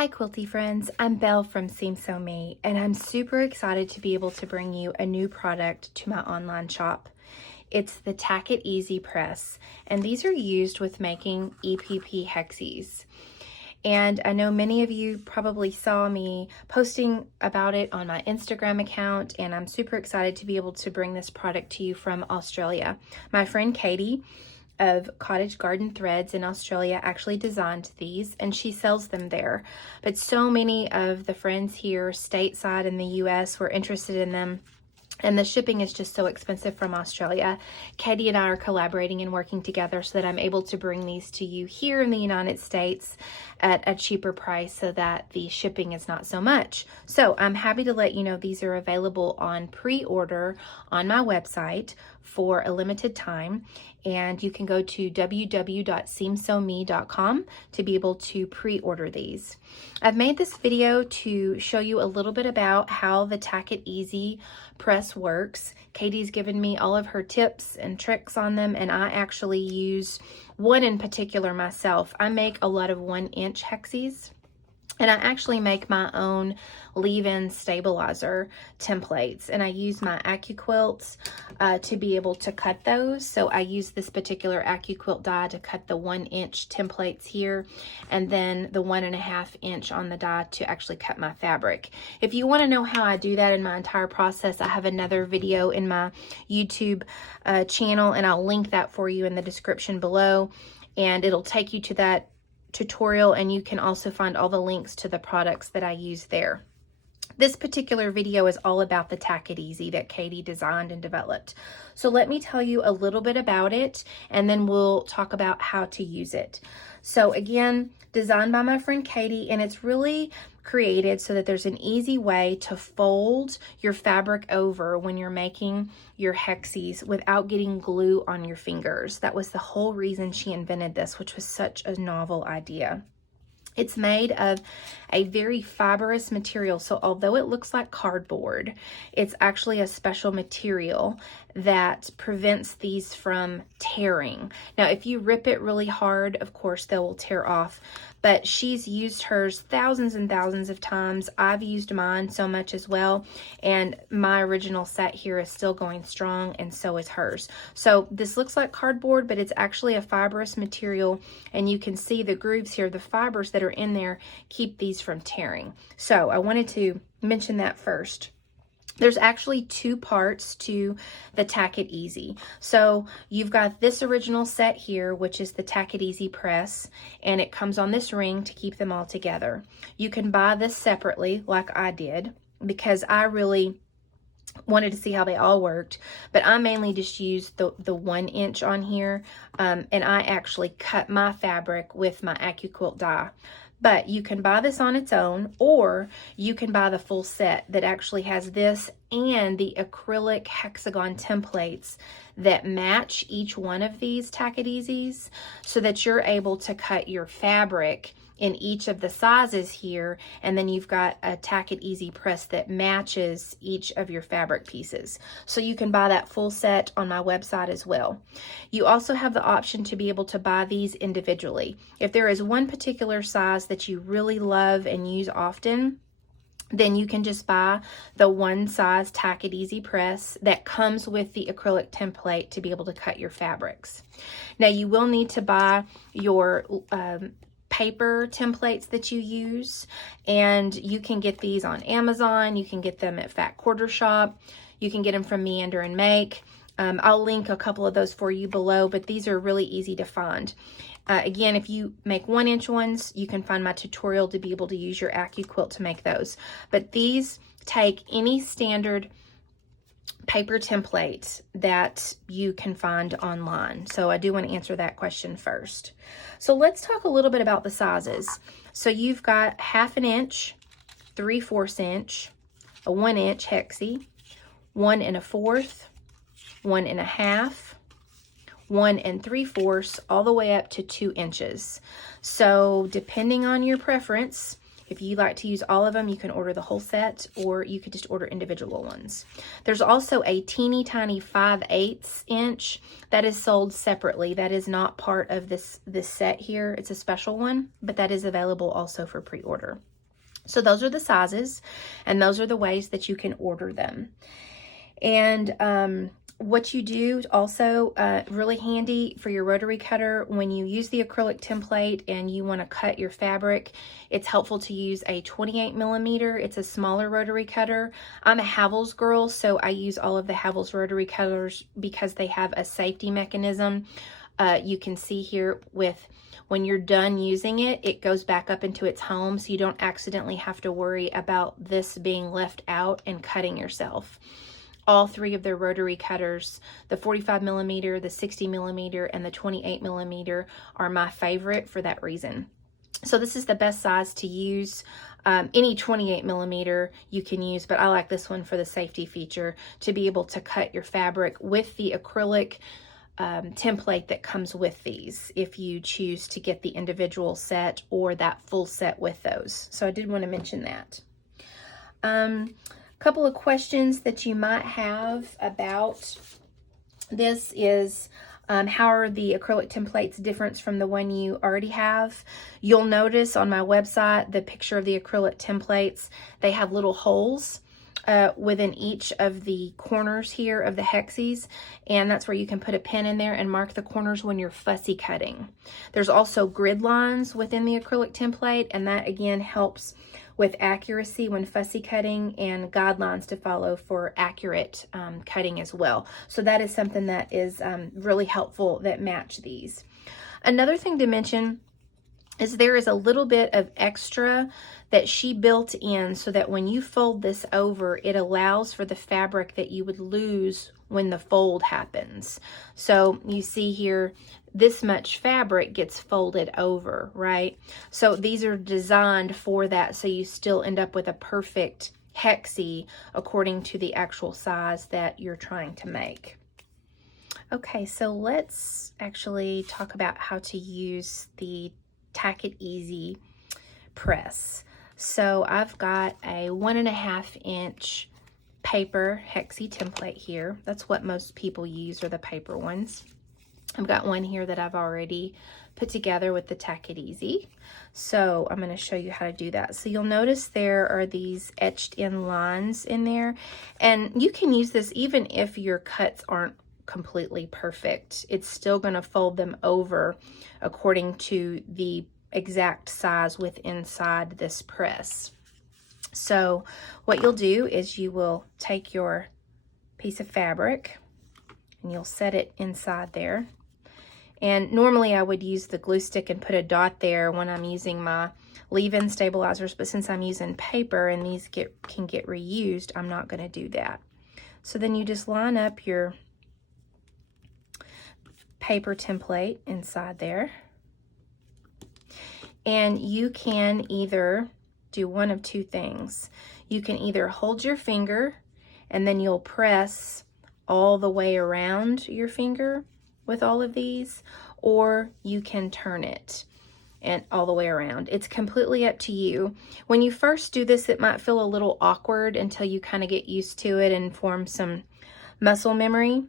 Hi Quilty friends, I'm Belle from Seam Sew Me, and I'm super excited to be able to bring you a new product to my online shop. It's the Tack It Easy Press, and these are used with making EPP Hexies. And I know many of you probably saw me posting about it on my Instagram account, and I'm super excited to be able to bring this product to you from Australia. My friend Katie of Cottage Garden Threads in Australia actually designed these, and she sells them there. But so many of the friends here stateside in the US were interested in them, and the shipping is just so expensive from Australia. Katie and I are collaborating and working together so that I'm able to bring these to you here in the United States at a cheaper price so that the shipping is not so much. So I'm happy to let you know these are available on pre-order on my website for a limited time. And you can go to www.seamsewme.com to be able to pre-order these. I've made this video to show you a little bit about how the Tack It Easy press works. Katie's given me all of her tips and tricks on them, and I actually use one in particular myself. I make a lot of 1-inch hexies, and I actually make my own leave-in stabilizer templates, and I use my AccuQuilts to be able to cut those. So I use this particular AccuQuilt die to cut the 1-inch templates here, and then the 1.5 inch on the die to actually cut my fabric. If you want to know how I do that in my entire process, I have another video in my YouTube channel, and I'll link that for you in the description below, and it'll take you to that tutorial, and you can also find all the links to the products that I use there. This particular video is all about the Tack It Easy that Katie designed and developed. So let me tell you a little bit about it, and then we'll talk about how to use it. So again, designed by my friend Katie, and it's really created so that there's an easy way to fold your fabric over when you're making your hexies without getting glue on your fingers. That was the whole reason she invented this, which was such a novel idea. It's made of a very fibrous material, so although it looks like cardboard, it's actually a special material that prevents these from tearing. Now, if you rip it really hard, of course, they will tear off, but she's used hers thousands and thousands of times. I've used mine so much as well, and my original set here is still going strong, and so is hers. So this looks like cardboard, but it's actually a fibrous material, and you can see the grooves here. The fibers that are in there keep these from tearing. So I wanted to mention that first. There's actually two parts to the Tack It Easy. So you've got this original set here, which is the Tack It Easy press, and it comes on this ring to keep them all together. You can buy this separately like I did, because I really wanted to see how they all worked, but I mainly just used the 1-inch on here, and I actually cut my fabric with my AccuQuilt die. But you can buy this on its own, or you can buy the full set that actually has this and the acrylic hexagon templates that match each one of these Tack It Easies, so that you're able to cut your fabric in each of the sizes here, and then you've got a Tack It Easy press that matches each of your fabric pieces. So you can buy that full set on my website as well. You also have the option to be able to buy these individually. If there is one particular size that you really love and use often, then you can just buy the one size Tack It Easy press that comes with the acrylic template to be able to cut your fabrics. Now you will need to buy your paper templates that you use, and you can get these on Amazon. You can get them at Fat Quarter Shop. You can get them from Meander and Make. I'll link a couple of those for you below, but these are really easy to find. Again, if you make 1-inch ones, you can find my tutorial to be able to use your AccuQuilt to make those. But these take any standard paper template that you can find online. So I do want to answer that question first. So let's talk a little bit about the sizes. So you've got 1/2 inch, 3/4 inch, a 1-inch hexie, 1 1/4, 1 1/2, 1 3/4, all the way up to 2 inches. So depending on your preference, if you like to use all of them, you can order the whole set, or you could just order individual ones. There's also a teeny tiny 5/8 inch that is sold separately. That is not part of this set here. It's a special one, but that is available also for pre-order. So those are the sizes, and those are the ways that you can order them. And what you do also, really handy for your rotary cutter, when you use the acrylic template and you want to cut your fabric, it's helpful to use a 28 millimeter. It's a smaller rotary cutter. I'm a Havells girl, so I use all of the Havells rotary cutters because they have a safety mechanism. You can see here with when you're done using it, it goes back up into its home, so you don't accidentally have to worry about this being left out and cutting yourself. All three of their rotary cutters, the 45 millimeter, the 60 millimeter, and the 28 millimeter, are my favorite for that reason. So this is the best size to use. Any 28 millimeter you can use, but I like this one for the safety feature, to be able to cut your fabric with the acrylic template that comes with these, if you choose to get the individual set or that full set with those. So I did want to mention that. Couple of questions that you might have about this is, how are the acrylic templates different from the one you already have? You'll notice on my website, the picture of the acrylic templates, they have little holes within each of the corners here of the Hexies, and that's where you can put a pin in there and mark the corners when you're fussy cutting. There's also grid lines within the acrylic template, and that again helps with accuracy when fussy cutting, and guidelines to follow for accurate cutting as well. So that is something that is really helpful that match these. Another thing to mention is there is a little bit of extra that she built in so that when you fold this over, it allows for the fabric that you would lose when the fold happens. So you see here, this much fabric gets folded over, right? So these are designed for that, so you still end up with a perfect Hexie according to the actual size that you're trying to make. Okay, so let's actually talk about how to use the Tack It Easy press. So I've got a 1.5 inch paper Hexie template here. That's what most people use, are the paper ones. I've got one here that I've already put together with the Tack It Easy. So I'm going to show you how to do that. So you'll notice there are these etched in lines in there, and you can use this even if your cuts aren't completely perfect. It's still going to fold them over according to the exact size with inside this press. So what you'll do is you will take your piece of fabric and you'll set it inside there. And normally I would use the glue stick and put a dot there when I'm using my leave-in stabilizers, but since I'm using paper and these can get reused, I'm not going to do that. So then you just line up your paper template inside there, and you can either do one of two things. You can either hold your finger and then you'll press all the way around your finger with all of these, or you can turn it and all the way around. It's completely up to you. When you first do this, it might feel a little awkward until you kind of get used to it and form some muscle memory.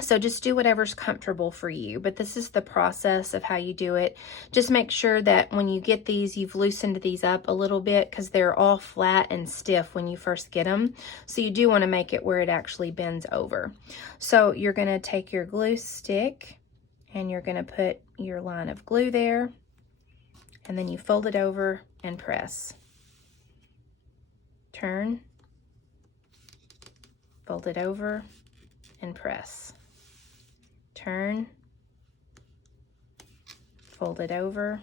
So just do whatever's comfortable for you, but this is the process of how you do it. Just make sure that when you get these, you've loosened these up a little bit, because they're all flat and stiff when you first get them. So you do want to make it where it actually bends over. So you're going to take your glue stick and you're going to put your line of glue there, and then you fold it over and press. Turn, fold it over and press. Turn, fold it over,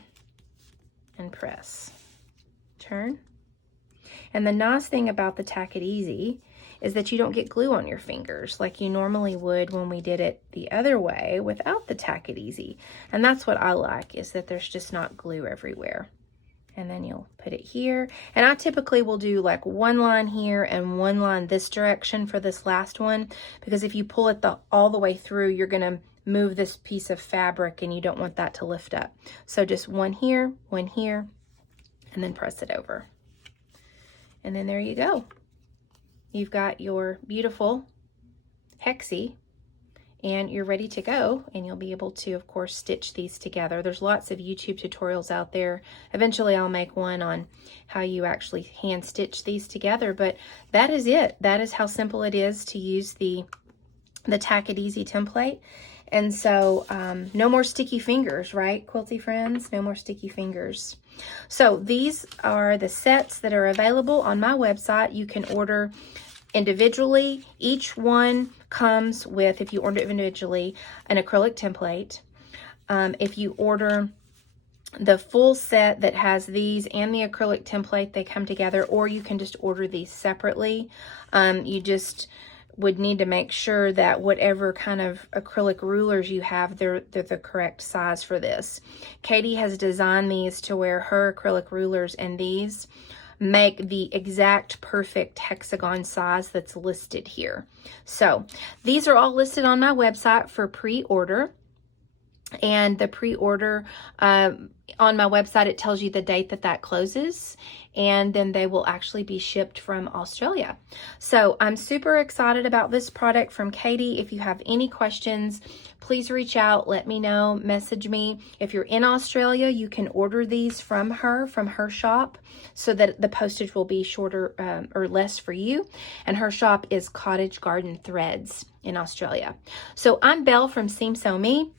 and press. Turn. And the nice thing about the Tack It Easy is that you don't get glue on your fingers like you normally would when we did it the other way without the Tack It Easy. And that's what I like, is that there's just not glue everywhere. And then you'll put it here. And I typically will do like one line here and one line this direction for this last one, because if you pull it all the way through, you're going to move this piece of fabric and you don't want that to lift up. So just one here, and then press it over. And then there you go. You've got your beautiful Hexie and you're ready to go, and you'll be able to, of course, stitch these together. There's lots of YouTube tutorials out there. Eventually I'll make one on how you actually hand stitch these together, but that is it. That is how simple it is to use the Tack It Easy template. And so no more sticky fingers, right, quilty friends? No more sticky fingers. So these are the sets that are available on my website. You can order individually. Each one comes with, if you order individually, an acrylic template. If you order the full set that has these and the acrylic template, they come together, or you can just order these separately. You just would need to make sure that whatever kind of acrylic rulers you have, they're the correct size for this. Katie has designed these to where her acrylic rulers and these make the exact perfect hexagon size that's listed here. So these are all listed on my website for pre-order. And the pre-order on my website, it tells you the date that closes, and then they will actually be shipped from Australia. So I'm super excited about this product from Katie. If you have any questions, please reach out, let me know, message me. If you're in Australia, you can order these from her shop, so that the postage will be shorter or less for you. And her shop is Cottage Garden Threads in Australia. So I'm Belle from Seam Sew Me.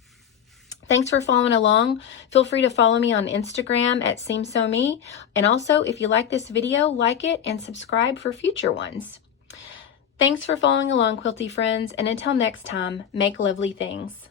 Thanks for following along. Feel free to follow me on Instagram at Seam Sew Me. And also, if you like this video, like it and subscribe for future ones. Thanks for following along, quilty friends. And until next time, make lovely things.